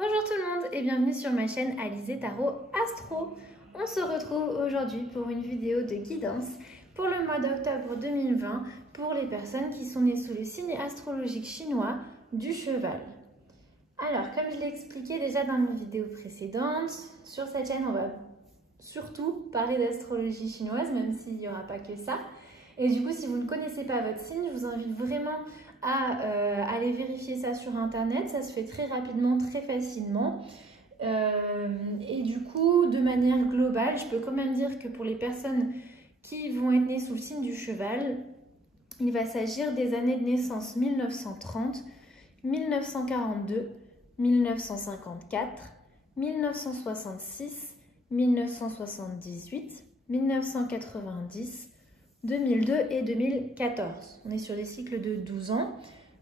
Bonjour tout le monde et bienvenue sur ma chaîne Alizé Tarot Astro. On se retrouve aujourd'hui pour une vidéo de guidance pour le mois d'octobre 2020 pour les personnes qui sont nées sous le signe astrologique chinois du cheval. Alors, comme je l'ai expliqué déjà dans mes vidéos précédentes, sur cette chaîne on va surtout parler d'astrologie chinoise, même s'il n'y aura pas que ça. Et du coup, si vous ne connaissez pas votre signe, je vous invite vraiment à aller vérifier ça sur internet. Ça se fait très rapidement, très facilement. Et du coup, de manière globale, je peux quand même dire que pour les personnes qui vont être nées sous le signe du cheval, il va s'agir des années de naissance 1930, 1942, 1954, 1966, 1978, 1990, 2002 et 2014. On est sur des cycles de 12 ans.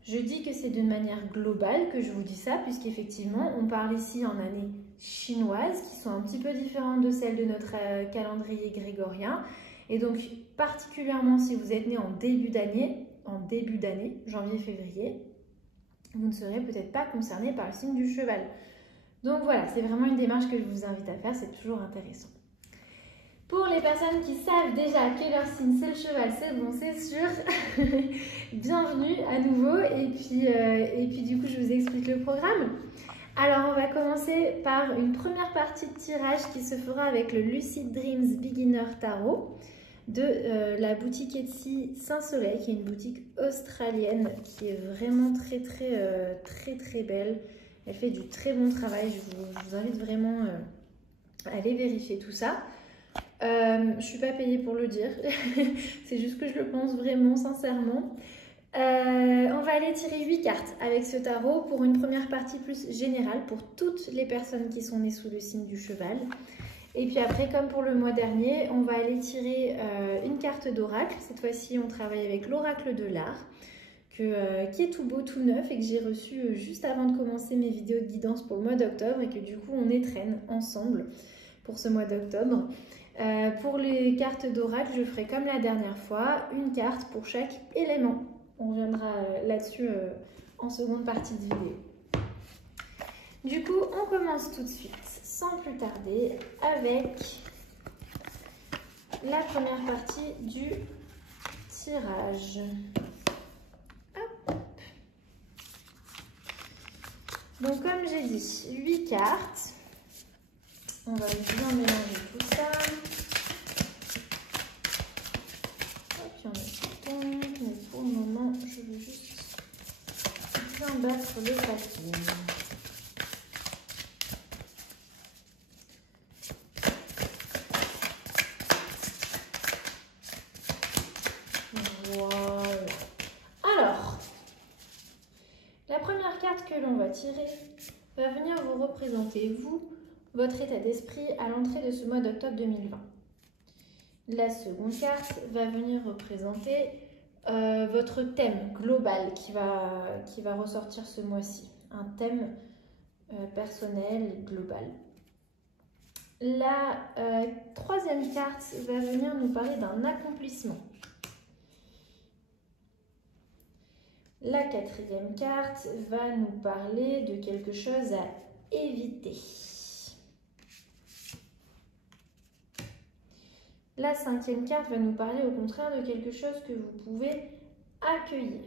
Je dis que c'est d'une manière globale que je vous dis ça, puisqu'effectivement, on parle ici en années chinoises, qui sont un petit peu différentes de celles de notre calendrier grégorien. Et donc, particulièrement si vous êtes né en début d'année, janvier-février, vous ne serez peut-être pas concerné par le signe du cheval. Donc voilà, c'est vraiment une démarche que je vous invite à faire, c'est toujours intéressant. Pour les personnes qui savent déjà que leur signe c'est le cheval, c'est bon, c'est sûr. Bienvenue à nouveau et puis du coup je vous explique le programme. Alors on va commencer par une première partie de tirage qui se fera avec le Lucid Dreams Beginner Tarot de la boutique Etsy Saint-Soleil, qui est une boutique australienne qui est vraiment très belle. Elle fait du très bon travail, je vous invite vraiment à aller vérifier tout ça. Je ne suis pas payée pour le dire, c'est juste que je le pense vraiment, sincèrement. On va aller tirer 8 cartes avec ce tarot pour une première partie plus générale pour toutes les personnes qui sont nées sous le signe du cheval. Et puis après, comme pour le mois dernier, on va aller tirer une carte d'oracle. Cette fois-ci, on travaille avec l'oracle de l'art, qui est tout beau, tout neuf et que j'ai reçu juste avant de commencer mes vidéos de guidance pour le mois d'octobre et que du coup, on étrenne ensemble pour ce mois d'octobre. Pour les cartes d'oracle, je ferai comme la dernière fois, une carte pour chaque élément. On reviendra là-dessus en seconde partie de vidéo. Du coup, on commence tout de suite, sans plus tarder, avec la première partie du tirage. Hop. Donc, comme j'ai dit, 8 cartes. On va bien mélanger tout ça. Et puis on est content, mais pour le moment, je veux juste bien battre le papier. Voilà. Alors, la première carte que l'on va tirer va venir vous représenter, vous, votre état d'esprit à l'entrée de ce mois d'octobre 2020. La seconde carte va venir représenter votre thème global qui va ressortir ce mois-ci. Un thème personnel global. La troisième carte va venir nous parler d'un accomplissement. La quatrième carte va nous parler de quelque chose à éviter. La cinquième carte va nous parler au contraire de quelque chose que vous pouvez accueillir.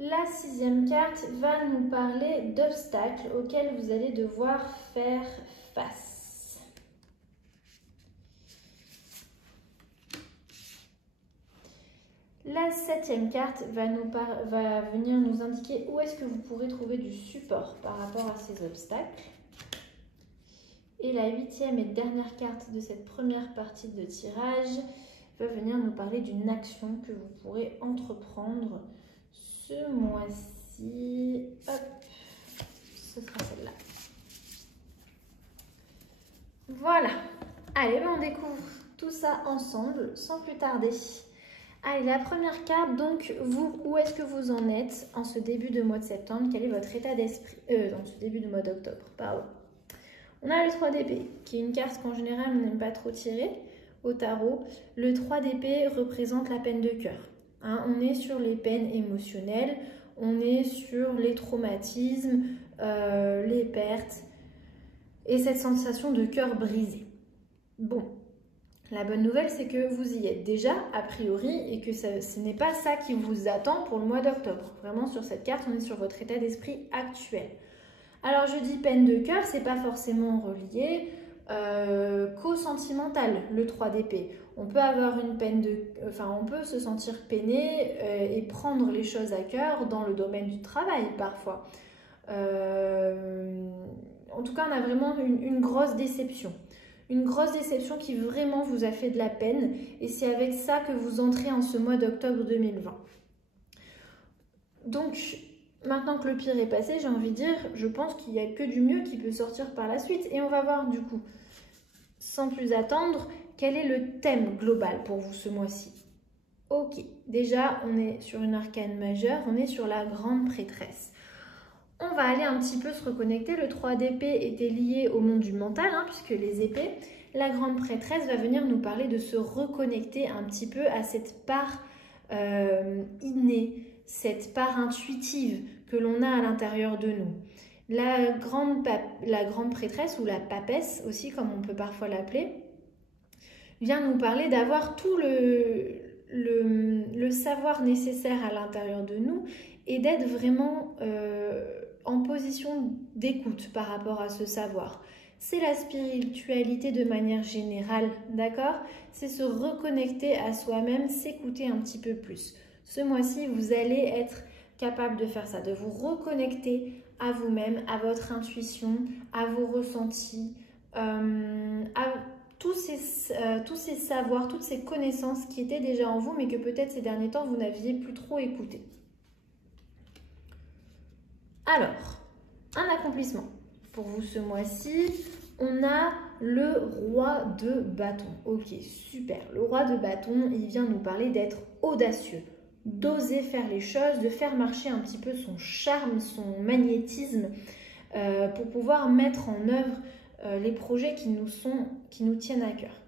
La sixième carte va nous parler d'obstacles auxquels vous allez devoir faire face. La septième carte va venir nous indiquer où est-ce que vous pourrez trouver du support par rapport à ces obstacles. Et la huitième et dernière carte de cette première partie de tirage va venir nous parler d'une action que vous pourrez entreprendre ce mois-ci. Hop, ce sera celle-là. Voilà. Allez, on découvre tout ça ensemble sans plus tarder. Allez, la première carte, donc, vous, où est-ce que vous en êtes en ce début de mois de septembre? Quel est votre état d'esprit en ce début de mois d'octobre, pardon. On a le 3 d'épée, qui est une carte qu'en général, on n'aime pas trop tirer au tarot. Le 3 d'épée représente la peine de cœur. hein. On est sur les peines émotionnelles, on est sur les traumatismes, les pertes et cette sensation de cœur brisé. Bon, la bonne nouvelle, c'est que vous y êtes déjà, a priori, et que ce n'est pas ça qui vous attend pour le mois d'octobre. Vraiment, sur cette carte, on est sur votre état d'esprit actuel. Alors, je dis peine de cœur, c'est pas forcément relié qu'au sentimental, le 3 d'épée. On peut avoir une peine on peut se sentir peiné et prendre les choses à cœur dans le domaine du travail, parfois. En tout cas, on a vraiment une grosse déception. Une grosse déception qui vraiment vous a fait de la peine. Et c'est avec ça que vous entrez en ce mois d'octobre 2020. Donc, maintenant que le pire est passé, j'ai envie de dire, je pense qu'il n'y a que du mieux qui peut sortir par la suite. Et on va voir du coup, sans plus attendre, quel est le thème global pour vous ce mois-ci. Ok, déjà, on est sur une arcane majeure, on est sur la grande prêtresse. On va aller un petit peu se reconnecter. Le 3 d'épée était lié au monde du mental, hein, puisque les épées, la grande prêtresse va venir nous parler de se reconnecter un petit peu à cette part innée, cette part intuitive que l'on a à l'intérieur de nous. La grande prêtresse, ou la papesse aussi, comme on peut parfois l'appeler, vient nous parler d'avoir tout le savoir nécessaire à l'intérieur de nous et d'être vraiment en position d'écoute par rapport à ce savoir. C'est la spiritualité de manière générale, d'accord? C'est se reconnecter à soi-même, s'écouter un petit peu plus. Ce mois-ci, vous allez être capable de faire ça, de vous reconnecter à vous-même, à votre intuition, à vos ressentis, à tous ces savoirs, toutes ces connaissances qui étaient déjà en vous, mais que peut-être ces derniers temps, vous n'aviez plus trop écouté. Alors, un accomplissement pour vous ce mois-ci. On a le roi de bâton. Ok, super. Le roi de bâton, il vient nous parler d'être audacieux, d'oser faire les choses, de faire marcher un petit peu son charme, son magnétisme pour pouvoir mettre en œuvre les projets qui nous tiennent à cœur.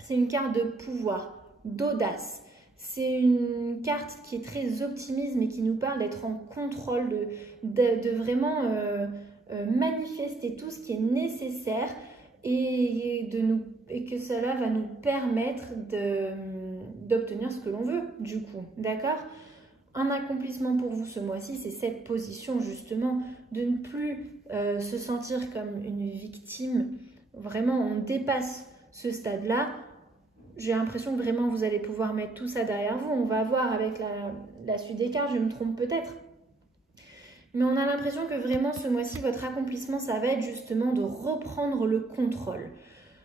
C'est une carte de pouvoir, d'audace. C'est une carte qui est très optimiste et qui nous parle d'être en contrôle, de vraiment manifester tout ce qui est nécessaire et que cela va nous permettre d'obtenir ce que l'on veut, du coup. D'accord ? Un accomplissement pour vous ce mois-ci, c'est cette position justement de ne plus se sentir comme une victime. Vraiment, on dépasse ce stade-là. J'ai l'impression que vraiment vous allez pouvoir mettre tout ça derrière vous. On va voir avec la suite des cartes, je me trompe peut-être. Mais on a l'impression que vraiment ce mois-ci, votre accomplissement, ça va être justement de reprendre le contrôle.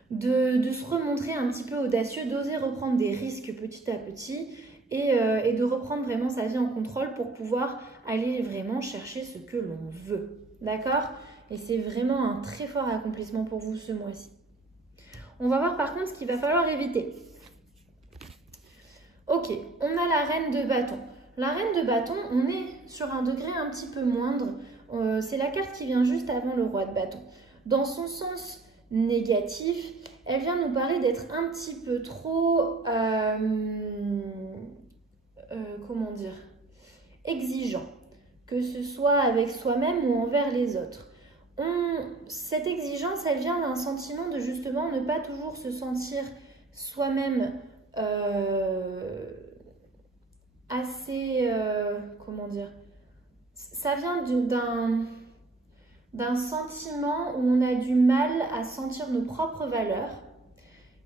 De se remontrer un petit peu audacieux, d'oser reprendre des risques petit à petit et de reprendre vraiment sa vie en contrôle pour pouvoir aller vraiment chercher ce que l'on veut. D'accord ? Et c'est vraiment un très fort accomplissement pour vous ce mois-ci. On va voir par contre ce qu'il va falloir éviter. Ok, on a la reine de bâton. La reine de bâton, on est sur un degré un petit peu moindre. C'est la carte qui vient juste avant le roi de bâton. Dans son sens négatif, elle vient nous parler d'être un petit peu trop, comment dire, exigeant. Que ce soit avec soi-même ou envers les autres. Cette exigence, elle vient d'un sentiment de justement ne pas toujours se sentir soi-même assez, comment dire, ça vient d'un sentiment où on a du mal à sentir nos propres valeurs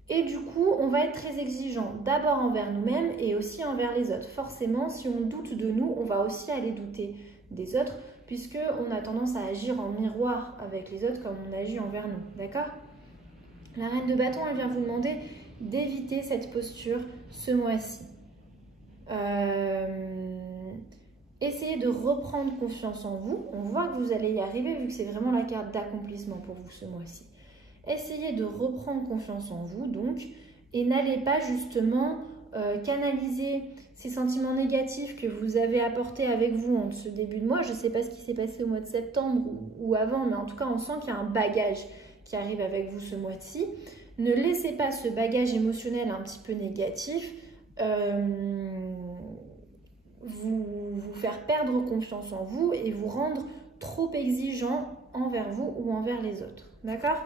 et du coup on va être très exigeant d'abord envers nous-mêmes et aussi envers les autres. Forcément, si on doute de nous, on va aussi aller douter des autres, puisqu'on a tendance à agir en miroir avec les autres comme on agit envers nous, d'accord? La reine de bâton, elle vient vous demander d'éviter cette posture ce mois-ci. Essayez de reprendre confiance en vous. On voit que vous allez y arriver vu que c'est vraiment la carte d'accomplissement pour vous ce mois-ci. Essayez de reprendre confiance en vous donc et n'allez pas justement canaliser ces sentiments négatifs que vous avez apportés avec vous en ce début de mois. Je ne sais pas ce qui s'est passé au mois de septembre ou avant, mais en tout cas, on sent qu'il y a un bagage qui arrive avec vous ce mois-ci. Ne laissez pas ce bagage émotionnel un petit peu négatif faire perdre confiance en vous et vous rendre trop exigeant envers vous ou envers les autres. D'accord?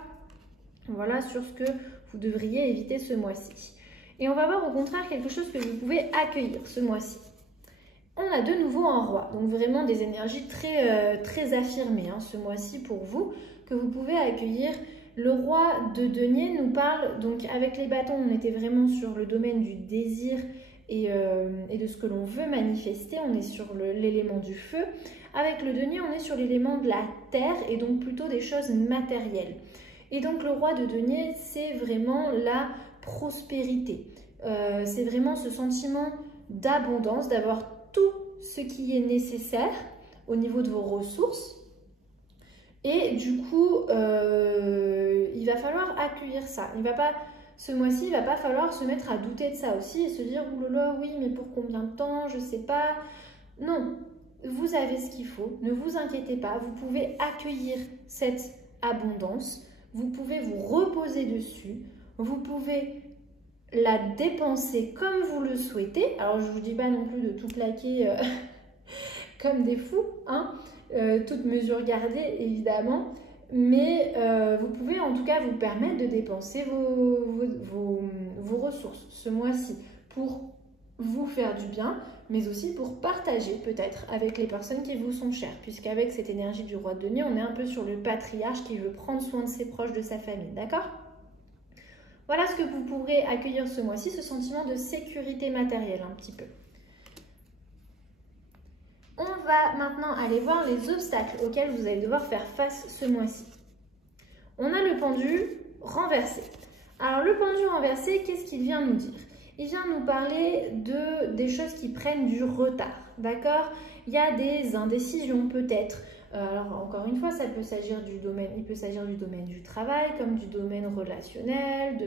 Voilà sur ce que vous devriez éviter ce mois-ci. Et on va voir au contraire quelque chose que vous pouvez accueillir ce mois-ci. On a de nouveau un roi, donc vraiment des énergies très affirmées ce mois-ci pour vous, que vous pouvez accueillir. Le roi de denier nous parle, donc avec les bâtons, on était vraiment sur le domaine du désir et de ce que l'on veut manifester, on est sur l'élément du feu. Avec le denier, on est sur l'élément de la terre et donc plutôt des choses matérielles. Et donc le roi de denier, c'est vraiment la prospérité. C'est vraiment ce sentiment d'abondance, d'avoir tout ce qui est nécessaire au niveau de vos ressources. Et du coup, il va falloir accueillir ça. Ce mois-ci, il ne va pas falloir se mettre à douter de ça aussi et se dire « Ouh là là, oui, mais pour combien de temps? Je ne sais pas. » Non, vous avez ce qu'il faut. Ne vous inquiétez pas. Vous pouvez accueillir cette abondance. Vous pouvez vous reposer dessus. Vous pouvez la dépenser comme vous le souhaitez. Alors, je ne vous dis pas non plus de tout claquer comme des fous, toutes mesures gardées, évidemment. Mais vous pouvez en tout cas vous permettre de dépenser vos ressources ce mois-ci pour vous faire du bien, mais aussi pour partager peut-être avec les personnes qui vous sont chères, puisqu'avec cette énergie du roi de denier, on est un peu sur le patriarche qui veut prendre soin de ses proches, de sa famille, d'accord? Voilà ce que vous pourrez accueillir ce mois-ci, ce sentiment de sécurité matérielle un petit peu. On va maintenant aller voir les obstacles auxquels vous allez devoir faire face ce mois-ci. On a le pendu renversé. Alors le pendu renversé, qu'est-ce qu'il vient nous dire? Il vient nous parler des choses qui prennent du retard, d'accord? Il y a des indécisions peut-être. Alors encore une fois, il peut s'agir du domaine du travail, comme du domaine relationnel,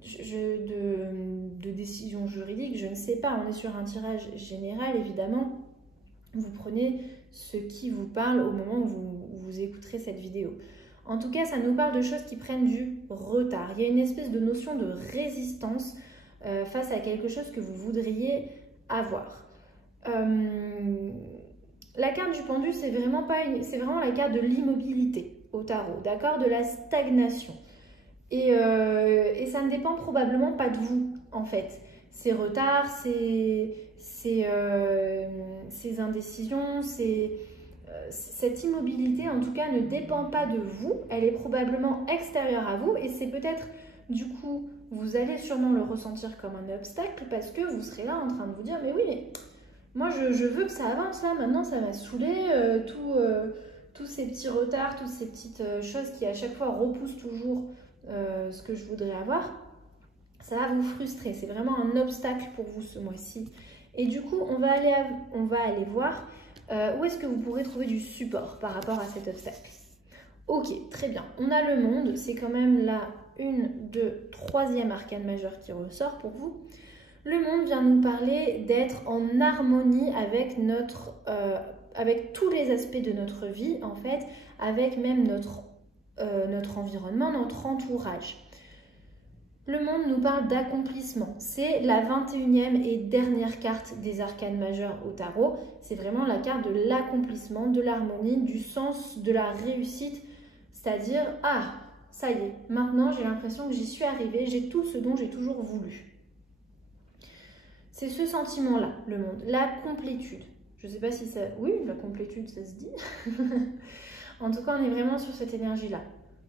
de décisions juridiques, je ne sais pas. On est sur un tirage général, évidemment. Vous prenez ce qui vous parle au moment où vous écouterez cette vidéo. En tout cas, ça nous parle de choses qui prennent du retard. Il y a une espèce de notion de résistance face à quelque chose que vous voudriez avoir. La carte du pendu, c'est vraiment la carte de l'immobilité au tarot, d'accord? De la stagnation. Et ça ne dépend probablement pas de vous, en fait. Ces retards, ces indécisions, cette immobilité, en tout cas, ne dépend pas de vous. Elle est probablement extérieure à vous et c'est peut-être, du coup, vous allez sûrement le ressentir comme un obstacle parce que vous serez là en train de vous dire « Mais oui, mais moi, je veux que ça avance là, maintenant, ça m'a saoulé, tous ces petits retards, toutes ces petites choses qui à chaque fois repoussent toujours ce que je voudrais avoir. » Ça va vous frustrer, c'est vraiment un obstacle pour vous ce mois-ci. Et du coup, on va aller voir où est-ce que vous pourrez trouver du support par rapport à cet obstacle. Ok, très bien. On a le monde, c'est quand même la 3e arcane majeure qui ressort pour vous. Le monde vient nous parler d'être en harmonie avec avec tous les aspects de notre vie, en fait, avec même notre environnement, notre entourage. Le monde nous parle d'accomplissement. C'est la 21e et dernière carte des arcanes majeures au tarot. C'est vraiment la carte de l'accomplissement, de l'harmonie, du sens, de la réussite. C'est-à-dire, ah, ça y est, maintenant j'ai l'impression que j'y suis arrivée, j'ai tout ce dont j'ai toujours voulu. C'est ce sentiment-là, le monde, la complétude. Je ne sais pas si ça... Oui, la complétude, ça se dit. En tout cas, on est vraiment sur cette énergie-là.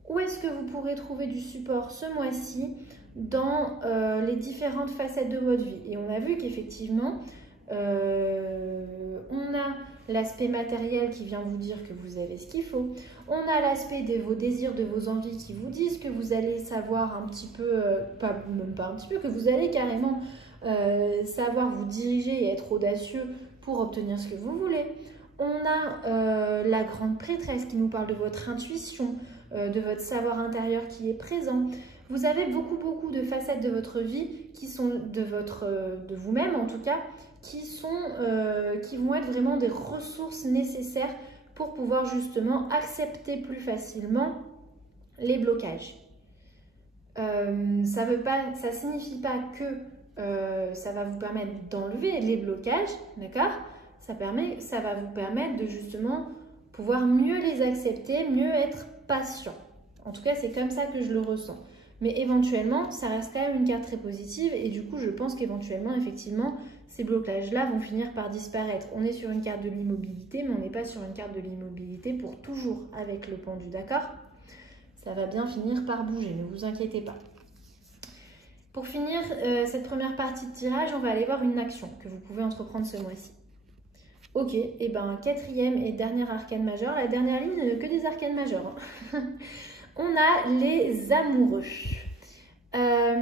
Où est-ce que vous pourrez trouver du support ce mois-ci dans les différentes facettes de votre vie? Et on a vu qu'effectivement, on a l'aspect matériel qui vient vous dire que vous avez ce qu'il faut. On a l'aspect de vos désirs, de vos envies qui vous disent que vous allez savoir un petit peu, même pas un petit peu, que vous allez carrément savoir vous diriger et être audacieux pour obtenir ce que vous voulez. On a la grande prêtresse qui nous parle de votre intuition, de votre savoir intérieur qui est présent. Vous avez beaucoup de facettes de votre vie qui sont de vous-même en tout cas, qui vont être vraiment des ressources nécessaires pour pouvoir justement accepter plus facilement les blocages. Ça signifie pas que ça va vous permettre d'enlever les blocages, d'accord? ça va vous permettre de justement pouvoir mieux les accepter, mieux être patient. En tout cas, c'est comme ça que je le ressens. Mais éventuellement, ça reste quand même une carte très positive et du coup, je pense qu'éventuellement, effectivement, ces blocages-là vont finir par disparaître. On est sur une carte de l'immobilité, mais on n'est pas sur une carte de l'immobilité pour toujours avec le pendu, d'accord? Ça va bien finir par bouger, ne vous inquiétez pas. Pour finir cette première partie de tirage, on va aller voir une action que vous pouvez entreprendre ce mois-ci. Ok, et ben quatrième et dernier arcane majeur. La dernière ligne, que des arcanes majeurs. Hein. On a les amoureux. La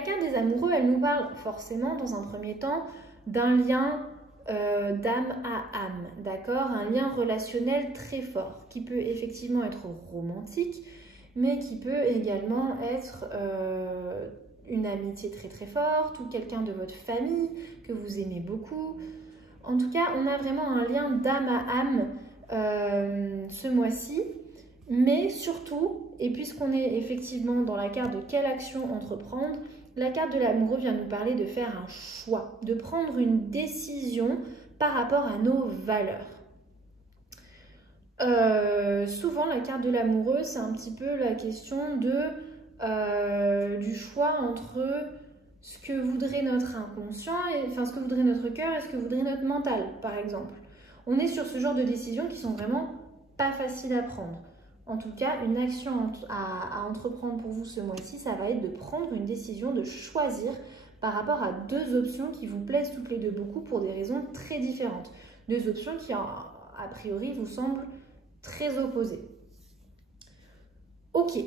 carte des amoureux, elle nous parle forcément dans un premier temps d'un lien d'âme à âme, d'accord? Un lien relationnel très fort qui peut effectivement être romantique, mais qui peut également être une amitié très très forte ou quelqu'un de votre famille que vous aimez beaucoup. En tout cas, on a vraiment un lien d'âme à âme ce mois-ci, mais surtout, et puisqu'on est effectivement dans la carte de quelle action entreprendre, la carte de l'amoureux vient nous parler de faire un choix, de prendre une décision par rapport à nos valeurs. Souvent, la carte de l'amoureux, c'est un petit peu la question du choix entre ce que voudrait notre inconscient, ce que voudrait notre cœur et ce que voudrait notre mental, par exemple. On est sur ce genre de décisions qui sont vraiment pas faciles à prendre. En tout cas, une action à entreprendre pour vous ce mois-ci, ça va être de prendre une décision, de choisir par rapport à deux options qui vous plaisent toutes les deux beaucoup pour des raisons très différentes. Deux options qui, a priori, vous semblent très opposées. Ok.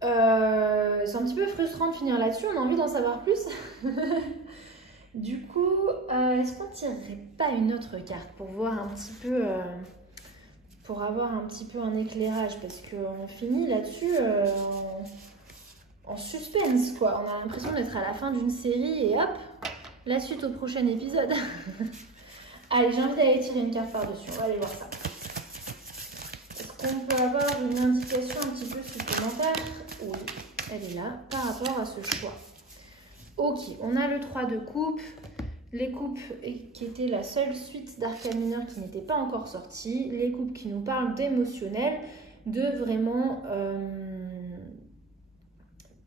C'est un petit peu frustrant de finir là-dessus, on a envie d'en savoir plus. Du coup, est-ce qu'on tirerait pas une autre carte pour voir un petit peu, pour avoir un petit peu un éclairage, parce qu'on finit là-dessus en suspense, quoi. On a l'impression d'être à la fin d'une série et hop, la suite au prochain épisode. Allez, j'ai envie d'aller tirer une carte par-dessus, on va aller voir ça. Est-ce qu'on peut avoir une indication un petit peu supplémentaire? Oui, elle est là, par rapport à ce choix. Ok, on a le 3 de coupe, les coupes qui étaient la seule suite d'arcanes mineures qui n'était pas encore sortie, les coupes qui nous parlent d'émotionnel, de vraiment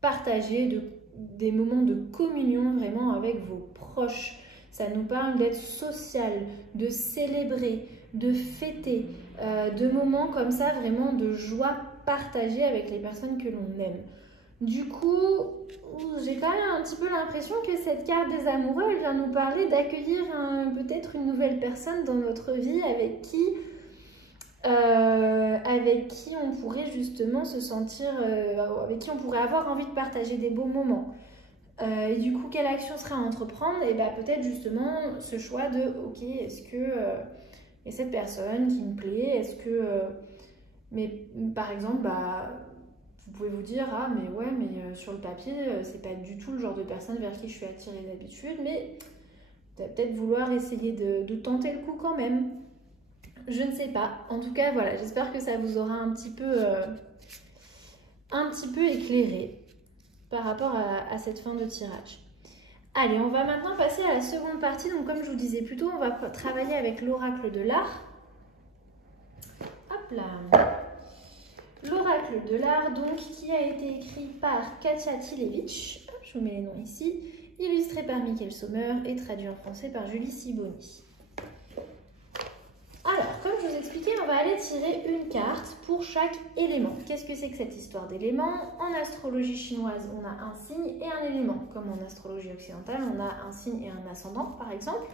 partager des moments de communion vraiment avec vos proches. Ça nous parle d'être social, de célébrer, de fêter, de moments comme ça vraiment de joie partagée avec les personnes que l'on aime. Du coup, j'ai quand même un petit peu l'impression que cette carte des amoureux, elle vient nous parler d'accueillir peut-être une nouvelle personne dans notre vie avec qui on pourrait justement se sentir, avec qui on pourrait avoir envie de partager des beaux moments. Et du coup, quelle action serait à entreprendre? Et bien peut-être justement ce choix de, ok, est-ce que et cette personne qui me plaît, est-ce que, mais par exemple, vous pouvez vous dire, ah mais ouais, mais sur le papier, c'est pas du tout le genre de personne vers qui je suis attirée d'habitude, mais peut-être vouloir essayer de tenter le coup quand même. Je ne sais pas. En tout cas, voilà, j'espère que ça vous aura un petit peu éclairé par rapport à cette fin de tirage. Allez, on va maintenant passer à la seconde partie. Donc comme je vous disais plus tôt, on va travailler avec l'oracle de l'art. Hop là. L'oracle de l'art, donc, qui a été écrit par Katia Tilevich, je vous mets les noms ici, illustré par Mickaël Sommer et traduit en français par Julie Siboni. Alors, comme je vous expliquais, on va aller tirer une carte pour chaque élément. Qu'est-ce que c'est que cette histoire d'éléments? En astrologie chinoise, on a un signe et un élément. Comme en astrologie occidentale, on a un signe et un ascendant, par exemple.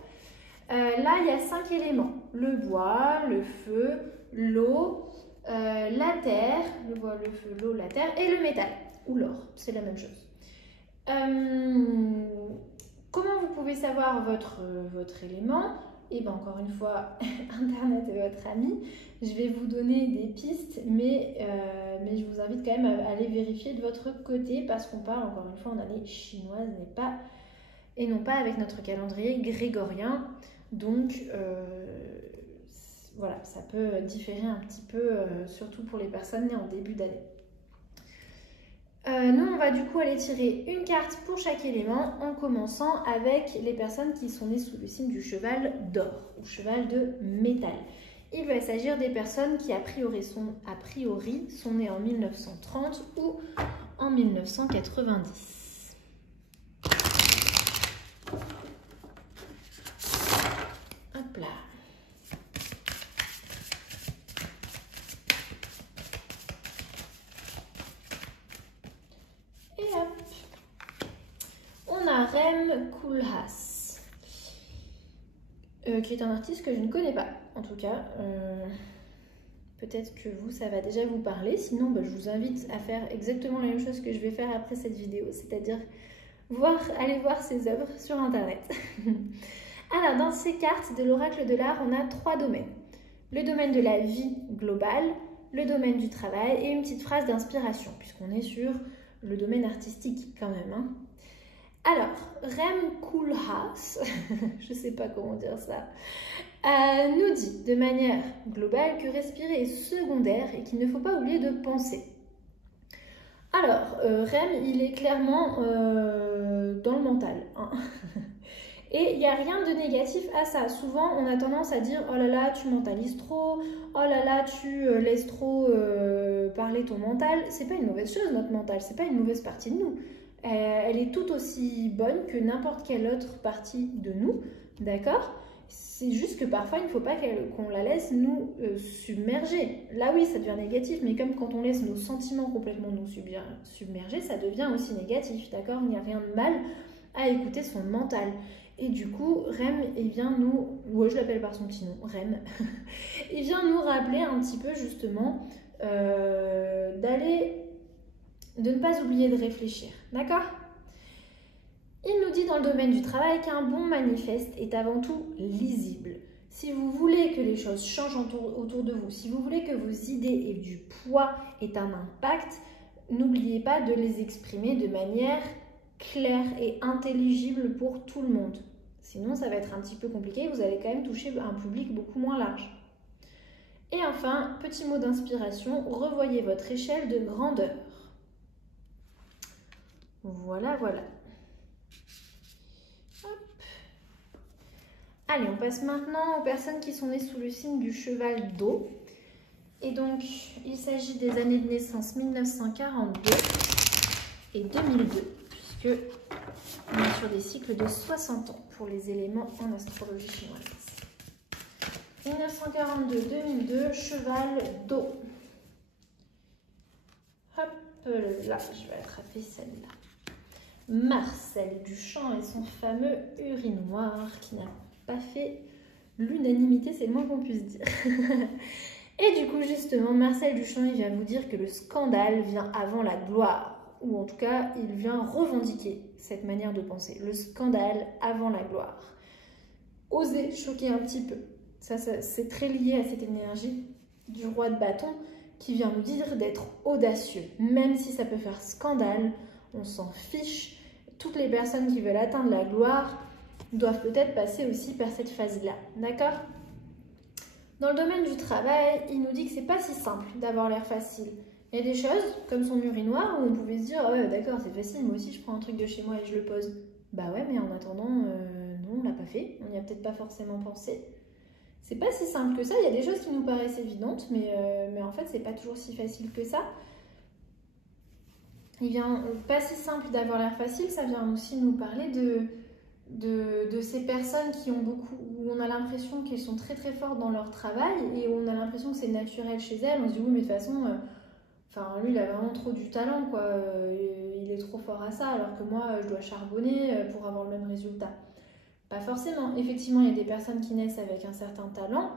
Là, il y a 5 éléments. Le bois, le feu, l'eau, la terre, le bois, le feu, l'eau, la terre et le métal ou l'or, c'est la même chose. Comment vous pouvez savoir votre élément? Et bien encore une fois, Internet est votre ami. Je vais vous donner des pistes, mais je vous invite quand même à aller vérifier de votre côté parce qu'on parle encore une fois en année chinoise et non pas avec notre calendrier grégorien. Donc voilà, ça peut différer un petit peu, surtout pour les personnes nées en début d'année. Nous, on va du coup aller tirer une carte pour chaque élément en commençant avec les personnes qui sont nées sous le signe du cheval d'or ou cheval de métal. Il va s'agir des personnes qui a priori sont nées en 1930 ou en 1990. Hop là. Et hop. On a Rem Koolhaas, qui est un artiste que je ne connais pas. En tout cas, peut-être que vous, ça va déjà vous parler. Sinon, je vous invite à faire exactement la même chose que je vais faire après cette vidéo, c'est-à-dire aller voir ses œuvres sur Internet. Alors, dans ces cartes de l'oracle de l'art, on a 3 domaines. Le domaine de la vie globale, le domaine du travail et une petite phrase d'inspiration, puisqu'on est sur le domaine artistique quand même. Hein. Alors, Rem Koolhaas, je ne sais pas comment dire ça, nous dit de manière globale que respirer est secondaire et qu'il ne faut pas oublier de penser. Alors, Rem, il est clairement dans le mental. Hein. Et il n'y a rien de négatif à ça. Souvent, on a tendance à dire « Oh là là, tu mentalises trop. Oh là là, tu laisses trop parler ton mental. » C'est pas une mauvaise chose, notre mental. C'est pas une mauvaise partie de nous. Elle est tout aussi bonne que n'importe quelle autre partie de nous. D'accord ? C'est juste que parfois, il ne faut pas qu'on la laisse nous submerger. Là, oui, ça devient négatif, mais comme quand on laisse nos sentiments complètement nous submerger, ça devient aussi négatif. D'accord ? Il n'y a rien de mal à écouter son mental. Et du coup, Rem, il vient nous... Ouais, je l'appelle par son petit nom, Rem. Il vient nous rappeler un petit peu, justement, de ne pas oublier de réfléchir. D'accord ? Il nous dit dans le domaine du travail qu'un bon manifeste est avant tout lisible. Si vous voulez que les choses changent autour de vous, si vous voulez que vos idées aient du poids, aient un impact, n'oubliez pas de les exprimer de manière claire et intelligible pour tout le monde. Sinon, ça va être un petit peu compliqué, vous allez quand même toucher un public beaucoup moins large. Et enfin, petit mot d'inspiration, revoyez votre échelle de grandeur. Voilà, voilà. Hop. Allez, on passe maintenant aux personnes qui sont nées sous le signe du cheval d'eau. Et donc, il s'agit des années de naissance 1942 et 2002, puisque on est sur des cycles de 60 ans pour les éléments en astrologie chinoise. 1942-2002, cheval d'eau. Hop là, je vais attraper celle-là. Marcel Duchamp et son fameux urinoir qui n'a pas fait l'unanimité, c'est le moins qu'on puisse dire. Et du coup, justement, Marcel Duchamp, il vient vous dire que le scandale vient avant la gloire. Ou en tout cas, il vient revendiquer cette manière de penser. Le scandale avant la gloire. Oser choquer un petit peu. Ça c'est très lié à cette énergie du roi de bâton qui vient nous dire d'être audacieux. Même si ça peut faire scandale, on s'en fiche. Toutes les personnes qui veulent atteindre la gloire doivent peut-être passer aussi par cette phase-là. D'accord ? Dans le domaine du travail, il nous dit que c'est pas si simple d'avoir l'air facile. Il y a des choses, comme son urinoir, où on pouvait se dire « Oh ouais, d'accord, c'est facile, moi aussi je prends un truc de chez moi et je le pose. » Bah ouais, mais en attendant, non, on l'a pas fait, on n'y a peut-être pas forcément pensé. C'est pas si simple que ça, il y a des choses qui nous paraissent évidentes, mais en fait, c'est pas toujours si facile que ça. Il vient pas si simple d'avoir l'air facile, ça vient aussi nous parler de ces personnes qui ont beaucoup, où on a l'impression qu'elles sont très très fortes dans leur travail et où on a l'impression que c'est naturel chez elles. On se dit oui mais de toute façon, lui il a vraiment trop du talent quoi, il est trop fort à ça alors que moi je dois charbonner pour avoir le même résultat. Pas forcément, effectivement il y a des personnes qui naissent avec un certain talent,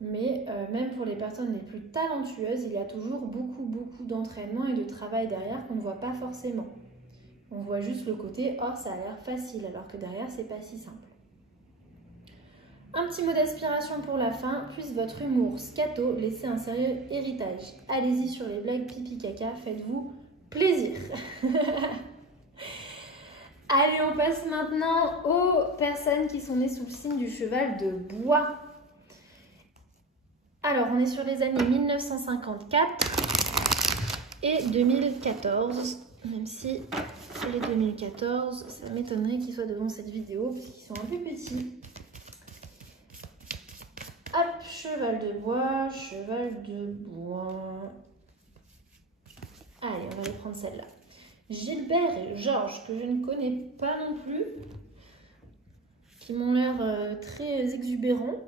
mais même pour les personnes les plus talentueuses, il y a toujours beaucoup d'entraînement et de travail derrière qu'on ne voit pas forcément. On voit juste le côté « oh, ça a l'air facile » alors que derrière, c'est pas si simple. Un petit mot d'aspiration pour la fin. Puisse votre humour scato laisser un sérieux héritage. Allez-y sur les blagues pipi caca, faites-vous plaisir. Allez, on passe maintenant aux personnes qui sont nées sous le signe du cheval de bois. Alors, on est sur les années 1954 et 2014. Même si les 2014, ça m'étonnerait qu'ils soient devant cette vidéo parce qu'ils sont un peu petits. Hop, cheval de bois, cheval de bois. Allez, on va aller prendre celle-là. Gilbert et Georges, que je ne connais pas non plus, qui m'ont l'air très exubérants.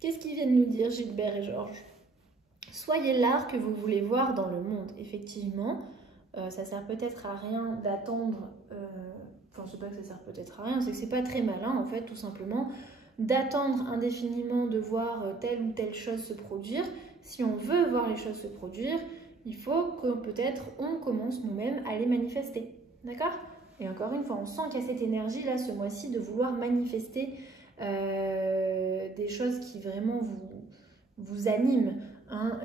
Qu'est-ce qu'ils viennent nous dire, Gilbert et Georges? Soyez l'art que vous voulez voir dans le monde. Effectivement, ça sert peut-être à rien d'attendre, enfin c'est pas que ça sert peut-être à rien, c'est que c'est pas très malin en fait, tout simplement, d'attendre indéfiniment de voir telle ou telle chose se produire. Si on veut voir les choses se produire, il faut que peut-être on commence nous-mêmes à les manifester. D'accord? Et encore une fois, on sent qu'il y a cette énergie là ce mois-ci de vouloir manifester des choses qui vraiment vous animent. Hein.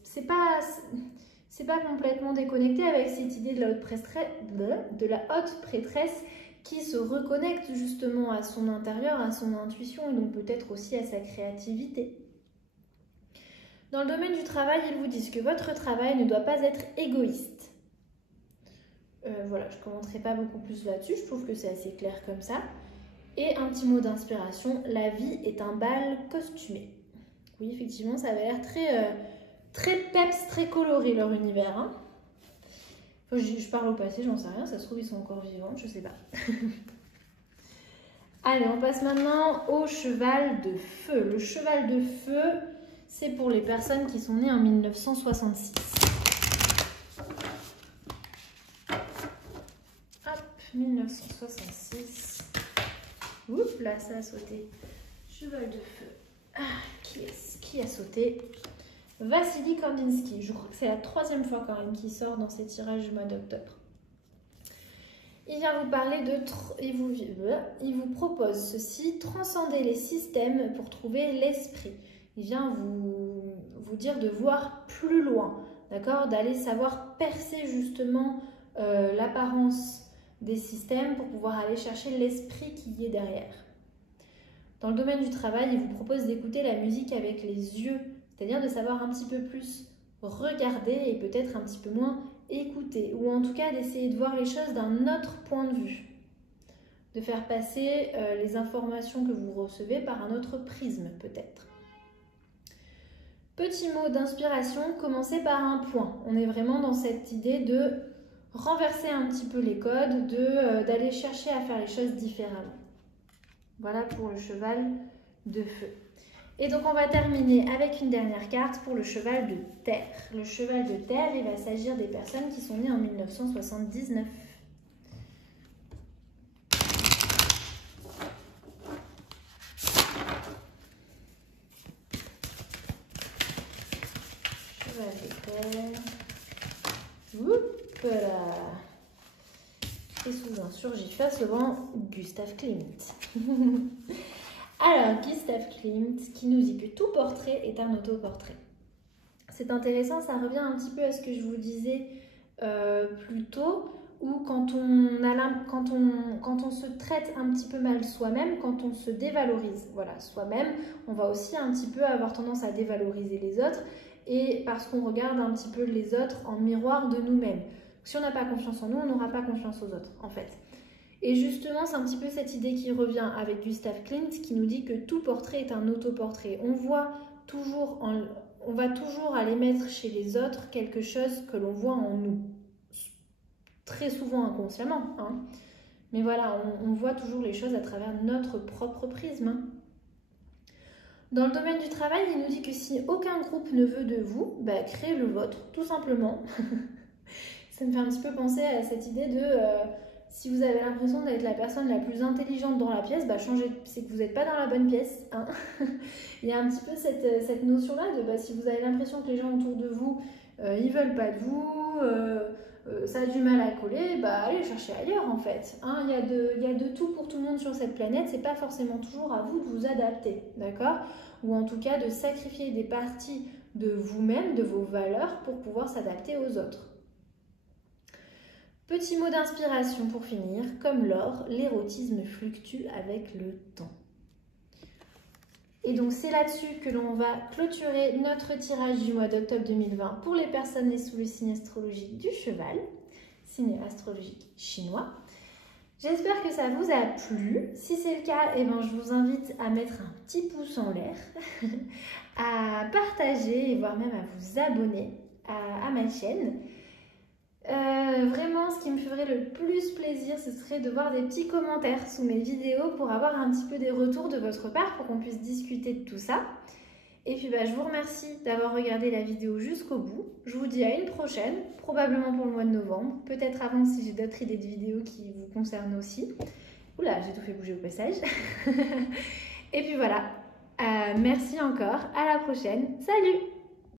C'est pas complètement déconnecté avec cette idée de la haute prêtresse qui se reconnecte justement à son intérieur, à son intuition et donc peut-être aussi à sa créativité. Dans le domaine du travail, ils vous disent que votre travail ne doit pas être égoïste. Voilà, je ne commenterai pas beaucoup plus là-dessus, je trouve que c'est assez clair comme ça. Et un petit mot d'inspiration, la vie est un bal costumé. Oui, effectivement, ça avait l'air très peps, très coloré leur univers. Hein. Enfin, je parle au passé, j'en sais rien, ça se trouve ils sont encore vivants, je sais pas. Allez, on passe maintenant au cheval de feu. Le cheval de feu, c'est pour les personnes qui sont nées en 1966. Hop, 1966. Oups, là, ça a sauté. Cheval de feu. Ah, qui a sauté? Vassili Kandinsky. Je crois que c'est la 3e fois quand même qu'il sort dans ces tirages du mois d'octobre. Il vient vous parler de... Il vous propose ceci, transcender les systèmes pour trouver l'esprit. Il vient vous dire de voir plus loin, d'accord? D'aller savoir percer justement l'apparence des systèmes pour pouvoir aller chercher l'esprit qui y est derrière. Dans le domaine du travail, il vous propose d'écouter la musique avec les yeux, c'est-à-dire de savoir un petit peu plus regarder et peut-être un petit peu moins écouter, ou en tout cas d'essayer de voir les choses d'un autre point de vue, de faire passer les informations que vous recevez par un autre prisme peut-être. Petit mot d'inspiration, commencez par un point. On est vraiment dans cette idée de renverser un petit peu les codes, d'aller chercher à faire les choses différemment. Voilà pour le cheval de feu. Et donc on va terminer avec une dernière carte pour le cheval de terre. Le cheval de terre, il va s'agir des personnes qui sont nées en 1979. Cheval de terre. Oups là. Et sous un surgissement, Gustav Klimt. Alors, Gustav Klimt qui nous dit que tout portrait est un autoportrait. C'est intéressant, ça revient un petit peu à ce que je vous disais plus tôt, où quand on se traite un petit peu mal soi-même, quand on se dévalorise, voilà, soi-même, on va aussi un petit peu avoir tendance à dévaloriser les autres, et parce qu'on regarde un petit peu les autres en miroir de nous-mêmes. Si on n'a pas confiance en nous, on n'aura pas confiance aux autres, en fait. Et justement, c'est un petit peu cette idée qui revient avec Gustav Klimt qui nous dit que tout portrait est un autoportrait. On va toujours aller mettre chez les autres quelque chose que l'on voit en nous. Très souvent inconsciemment. Hein. Mais voilà, on voit toujours les choses à travers notre propre prisme. Hein. Dans le domaine du travail, il nous dit que si aucun groupe ne veut de vous, bah, créez le vôtre, tout simplement. Ça me fait un petit peu penser à cette idée de... si vous avez l'impression d'être la personne la plus intelligente dans la pièce, bah changez, c'est que vous n'êtes pas dans la bonne pièce. Hein. Il y a un petit peu cette notion-là de si vous avez l'impression que les gens autour de vous, ils veulent pas de vous, ça a du mal à coller, bah allez chercher ailleurs en fait. Hein. Il y a de tout pour tout le monde sur cette planète, c'est pas forcément toujours à vous de vous adapter, d'accord? Ou en tout cas de sacrifier des parties de vous-même, de vos valeurs, pour pouvoir s'adapter aux autres. Petit mot d'inspiration pour finir, comme l'or, l'érotisme fluctue avec le temps. Et donc c'est là-dessus que l'on va clôturer notre tirage du mois d'octobre 2020 pour les personnes nées sous le signe astrologique du cheval. signe astrologique chinois. J'espère que ça vous a plu. Si c'est le cas, eh ben, je vous invite à mettre un petit pouce en l'air, à partager et voire même à vous abonner à ma chaîne. Vraiment, ce qui me ferait le plus plaisir, ce serait de voir des petits commentaires sous mes vidéos pour avoir un petit peu des retours de votre part pour qu'on puisse discuter de tout ça. Et puis je vous remercie d'avoir regardé la vidéo jusqu'au bout. Je vous dis à une prochaine, probablement pour le mois de novembre, peut-être avant si j'ai d'autres idées de vidéos qui vous concernent aussi. Oula, j'ai tout fait bouger au passage. Et puis voilà, merci encore, à la prochaine, salut!